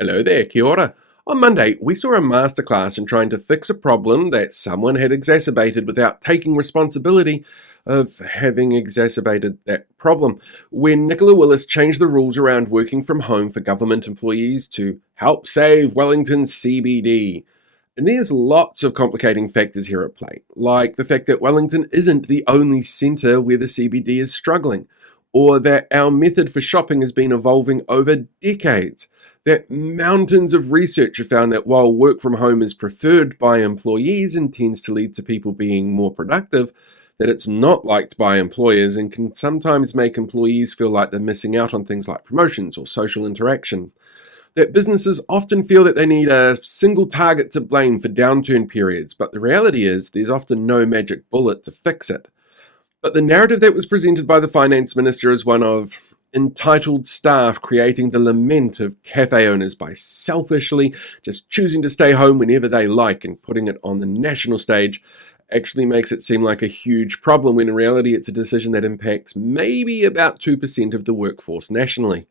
Hello there, kia ora. On Monday, we saw a masterclass in trying to fix a problem that someone had exacerbated without taking responsibility of having exacerbated that problem. When Nicola Willis changed the rules around working from home for government employees to help save Wellington CBD. And there's lots of complicating factors here at play, like the fact that Wellington isn't the only centre where the CBD is struggling, or that our method for shopping has been evolving over decades, that mountains of research have found that while work from home is preferred by employees and tends to lead to people being more productive, that it's not liked by employers and can sometimes make employees feel like they're missing out on things like promotions or social interaction. That businesses often feel that they need a single target to blame for downturn periods, but the reality is there's often no magic bullet to fix it. But the narrative that was presented by the finance minister is one of entitled staff creating the lament of cafe owners by selfishly just choosing to stay home whenever they like and putting it on the national stage actually makes it seem like a huge problem when in reality it's a decision that impacts maybe about 2% of the workforce nationally.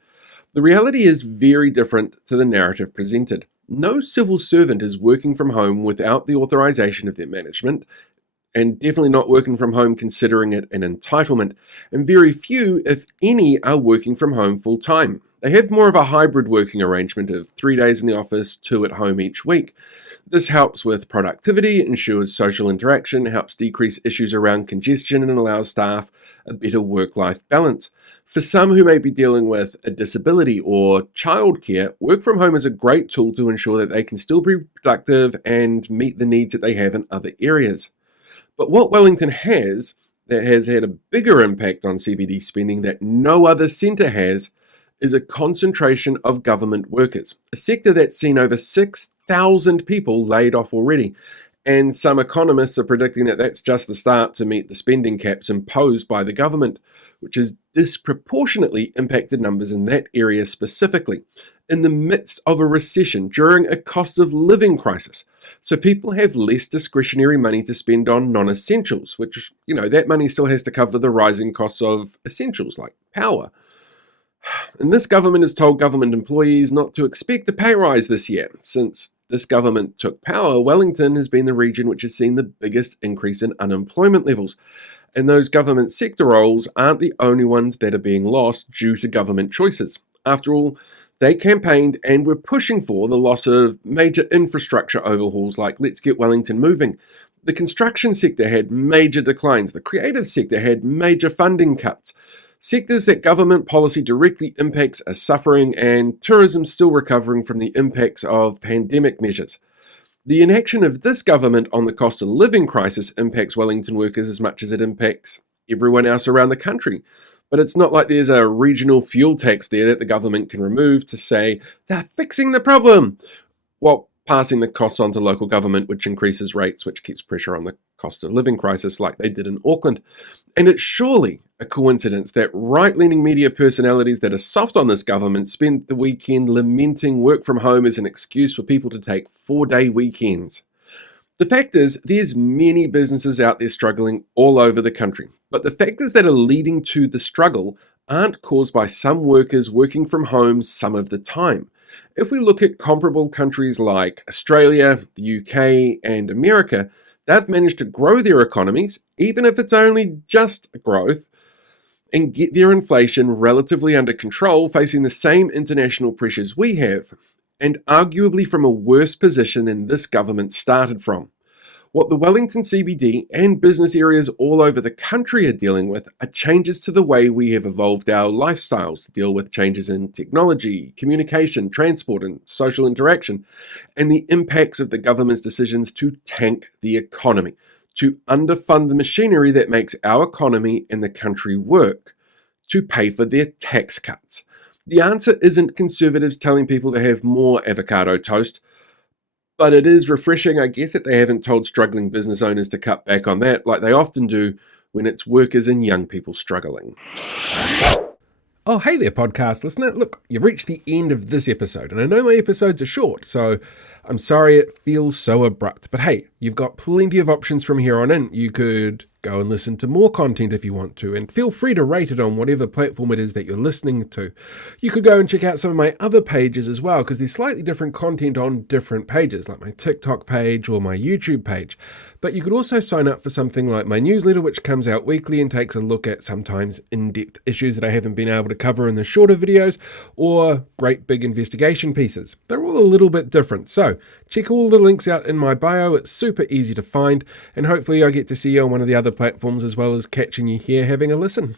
The reality is very different to the narrative presented. No civil servant is working from home without the authorization of their management, and definitely not working from home considering it an entitlement, and very few, if any, are working from home full time. They have more of a hybrid working arrangement of 3 days in the office, 2 at home each week. This helps with productivity, ensures social interaction, helps decrease issues around congestion, and allows staff a better work-life balance. For some who may be dealing with a disability or childcare, work from home is a great tool to ensure that they can still be productive and meet the needs that they have in other areas. But what Wellington has that has had a bigger impact on CBD spending that no other centre has is a concentration of government workers, a sector that's seen over 6,000 people laid off already. And some economists are predicting that that's just the start to meet the spending caps imposed by the government, which has disproportionately impacted numbers in that area specifically, in the midst of a recession during a cost of living crisis. So people have less discretionary money to spend on non-essentials, which, that money still has to cover the rising costs of essentials like power. And this government has told government employees not to expect a pay rise this year. Since this government took power, Wellington has been the region which has seen the biggest increase in unemployment levels. And those government sector roles aren't the only ones that are being lost due to government choices. After all, they campaigned and were pushing for the loss of major infrastructure overhauls like Let's Get Wellington Moving. The construction sector had major declines. The creative sector had major funding cuts. Sectors that government policy directly impacts are suffering, and tourism still recovering from the impacts of pandemic measures. The inaction of this government on the cost of living crisis impacts Wellington workers as much as it impacts everyone else around the country. But it's not like there's a regional fuel tax there that the government can remove to say they're fixing the problem, while passing the costs on to local government, which increases rates, which keeps pressure on the cost of living crisis like they did in Auckland. And it's surely a coincidence that right-leaning media personalities that are soft on this government spent the weekend lamenting work from home as an excuse for people to take 4-day weekends. The fact is, there's many businesses out there struggling all over the country, but the factors that are leading to the struggle aren't caused by some workers working from home some of the time. If we look at comparable countries like Australia, the UK, and America, they've managed to grow their economies, even if it's only just growth, and get their inflation relatively under control, facing the same international pressures we have, and arguably from a worse position than this government started from. What the Wellington CBD and business areas all over the country are dealing with are changes to the way we have evolved our lifestyles to deal with changes in technology, communication, transport, and social interaction, and the impacts of the government's decisions to tank the economy, to underfund the machinery that makes our economy and the country work, to pay for their tax cuts. The answer isn't conservatives telling people to have more avocado toast, but it is refreshing, I guess, that they haven't told struggling business owners to cut back on that like they often do when it's workers and young people struggling. Oh, hey there, podcast listener. Look, you've reached the end of this episode, and I know my episodes are short, so I'm sorry it feels so abrupt. But hey, you've got plenty of options from here on in. You could Go and listen to more content if you want to, and feel free to rate it on whatever platform it is that you're listening to. You could go and check out some of my other pages as well, because there's slightly different content on different pages, like my TikTok page or my YouTube page. But you could also sign up for something like my newsletter, which comes out weekly and takes a look at sometimes in-depth issues that I haven't been able to cover in the shorter videos, or great big investigation pieces. They're all a little bit different, so check all the links out in my bio. It's super easy to find, and hopefully I get to see you on one of the other platforms as well as catching you here having a listen.